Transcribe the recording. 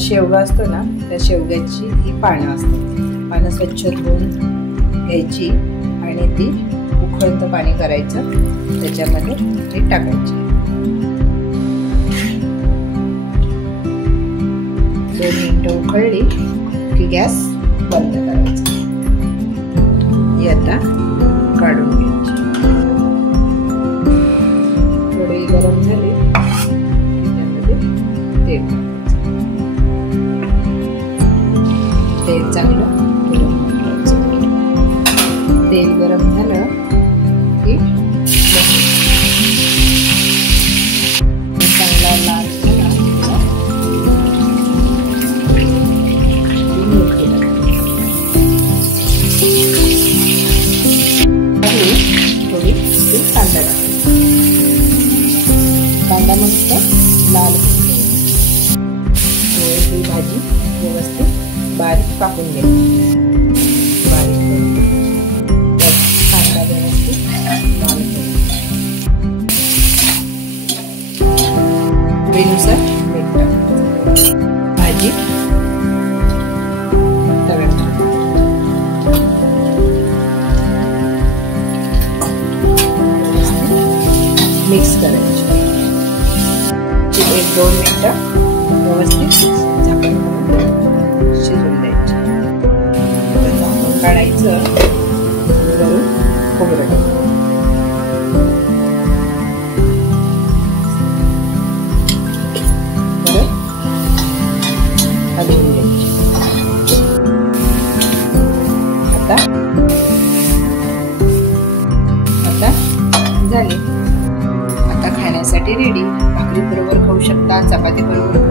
शेवगा असतो ना, त्या शेवग्याची ही पानं असतात. पानं स्वच्छ धुवून घ्यायची आणि ती उकळतं पाणी करायचं, त्याच्यामध्ये ती टाकायची. 2 मिनिटं उकळली की गॅस बंद करायचा. ही आता काढून घ्यायची. थोडी गरम झाली की त्यामध्ये तेल चांगलं गरम करायचं. तेल गरम झालं की चांगला लाल झाला थोडी कांदा टाकायचा. कांदा मस्त लाल ही भाजी व्यवस्थित बारीक कापून घ्यायची. कांदा व्यवस्थित लाल चवीनुसार मीठ टाकायचं. भाजी तव्यावर मिक्स करायची. 1-2 मिनिटं व्यवस्थित झाकण शिजून द्यायची. झाकण काढायचं. वरून खोबरं परत हलवून घ्यायची. आता झाली. आता खाण्यासाठी रेडी. भाकरी बरोबर खाऊ शकता, चपाती बरोबर